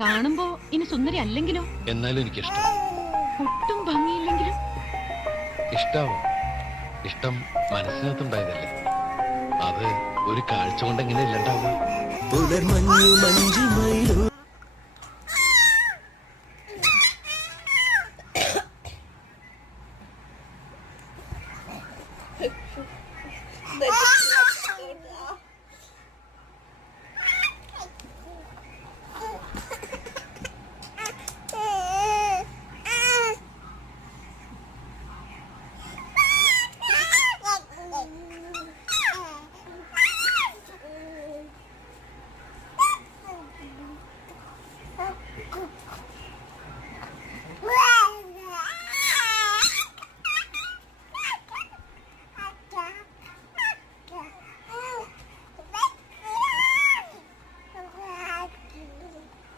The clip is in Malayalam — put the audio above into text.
കാണുമ്പോ ഇനി സുന്ദരി അല്ലെങ്കിലോ? എന്നാലും എനിക്കിഷ്ടം. ഒട്ടും ഭംഗിയില്ലെങ്കിലും ഇഷ്ടാവും. ഇഷ്ടം മനസ്സിനകത്തുണ്ടായതല്ലേ, അത് ഒരു കാഴ്ച കൊണ്ട് എങ്ങനെ ഇല്ലണ്ടാവുക? Cook.